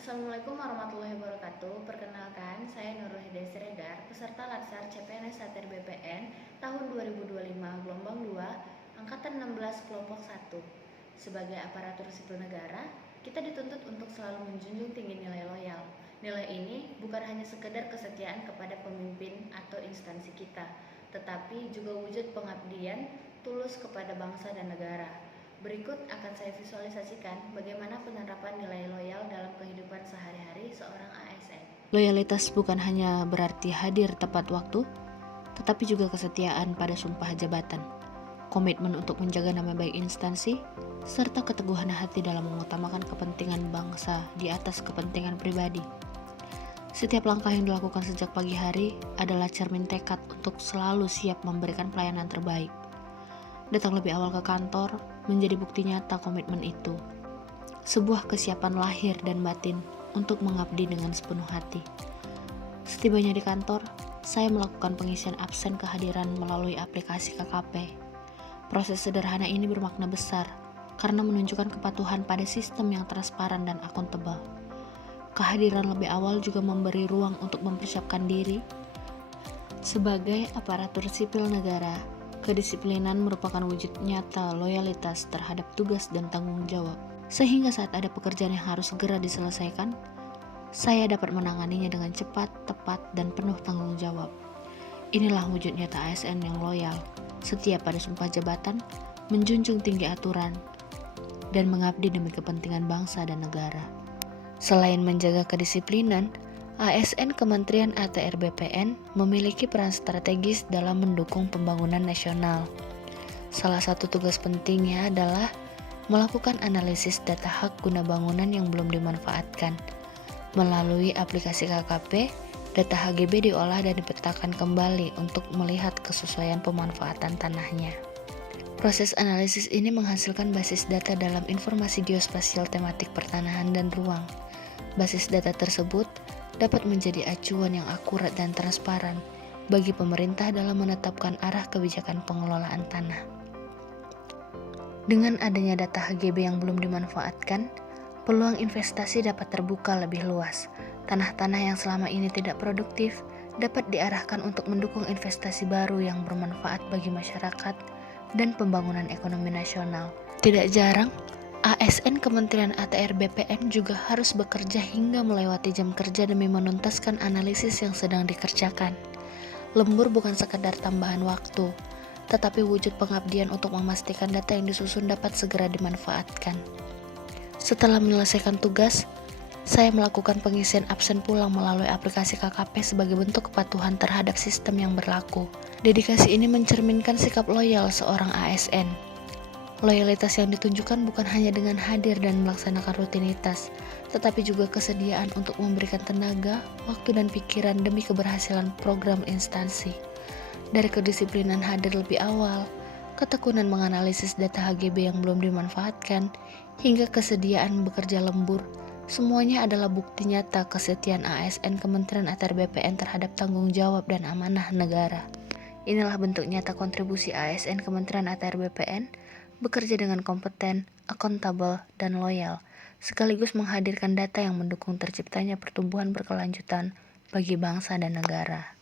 Assalamualaikum warahmatullahi wabarakatuh. Perkenalkan, saya Nurul Hidayah Siregar, peserta Latsar CPNS Satir BPN tahun 2025 gelombang 2, angkatan 16 kelompok 1. Sebagai aparatur sipil negara, kita dituntut untuk selalu menjunjung tinggi nilai loyal. Nilai ini bukan hanya sekedar kesetiaan kepada pemimpin atau instansi kita, tetapi juga wujud pengabdian tulus kepada bangsa dan negara. Berikut akan saya visualisasikan bagaimana penerapan nilai loyal dalam kehidupan sehari-hari seorang ASN. Loyalitas bukan hanya berarti hadir tepat waktu, tetapi juga kesetiaan pada sumpah jabatan, komitmen untuk menjaga nama baik instansi, serta keteguhan hati dalam mengutamakan kepentingan bangsa di atas kepentingan pribadi. Setiap langkah yang dilakukan sejak pagi hari adalah cermin tekad untuk selalu siap memberikan pelayanan terbaik. Datang lebih awal ke kantor menjadi bukti nyata komitmen itu. Sebuah kesiapan lahir dan batin untuk mengabdi dengan sepenuh hati. Setibanya di kantor, saya melakukan pengisian absen kehadiran melalui aplikasi KKP. Proses sederhana ini bermakna besar karena menunjukkan kepatuhan pada sistem yang transparan dan akuntabel. Kehadiran lebih awal juga memberi ruang untuk mempersiapkan diri. Sebagai aparatur sipil negara, kedisiplinan merupakan wujud nyata loyalitas terhadap tugas dan tanggung jawab. Sehingga saat ada pekerjaan yang harus segera diselesaikan, saya dapat menanganinya dengan cepat, tepat, dan penuh tanggung jawab. Inilah wujud nyata ASN yang loyal, setia pada sumpah jabatan, menjunjung tinggi aturan, dan mengabdi demi kepentingan bangsa dan negara. Selain menjaga kedisiplinan, ASN Kementerian ATR BPN memiliki peran strategis dalam mendukung pembangunan nasional. Salah satu tugas pentingnya adalah melakukan analisis data hak guna bangunan yang belum dimanfaatkan. Melalui aplikasi KKP, data HGB diolah dan dipetakan kembali untuk melihat kesesuaian pemanfaatan tanahnya. Proses analisis ini menghasilkan basis data dalam informasi geospasial tematik pertanahan dan ruang. Basis data tersebut dapat menjadi acuan yang akurat dan transparan bagi pemerintah dalam menetapkan arah kebijakan pengelolaan tanah. Dengan adanya data HGB yang belum dimanfaatkan, peluang investasi dapat terbuka lebih luas. Tanah-tanah yang selama ini tidak produktif dapat diarahkan untuk mendukung investasi baru yang bermanfaat bagi masyarakat dan pembangunan ekonomi nasional. Tidak jarang, ASN Kementerian ATR BPN juga harus bekerja hingga melewati jam kerja demi menuntaskan analisis yang sedang dikerjakan. Lembur bukan sekadar tambahan waktu, tetapi wujud pengabdian untuk memastikan data yang disusun dapat segera dimanfaatkan. Setelah menyelesaikan tugas, saya melakukan pengisian absen pulang melalui aplikasi KKP sebagai bentuk kepatuhan terhadap sistem yang berlaku. Dedikasi ini mencerminkan sikap loyal seorang ASN. Loyalitas yang ditunjukkan bukan hanya dengan hadir dan melaksanakan rutinitas, tetapi juga kesediaan untuk memberikan tenaga, waktu, dan pikiran demi keberhasilan program instansi. Dari kedisiplinan hadir lebih awal, ketekunan menganalisis data HGB yang belum dimanfaatkan, hingga kesediaan bekerja lembur, semuanya adalah bukti nyata kesetiaan ASN Kementerian ATR BPN terhadap tanggung jawab dan amanah negara. Inilah bentuk nyata kontribusi ASN Kementerian ATR BPN bekerja dengan kompeten, akuntabel, dan loyal, sekaligus menghadirkan data yang mendukung terciptanya pertumbuhan berkelanjutan bagi bangsa dan negara.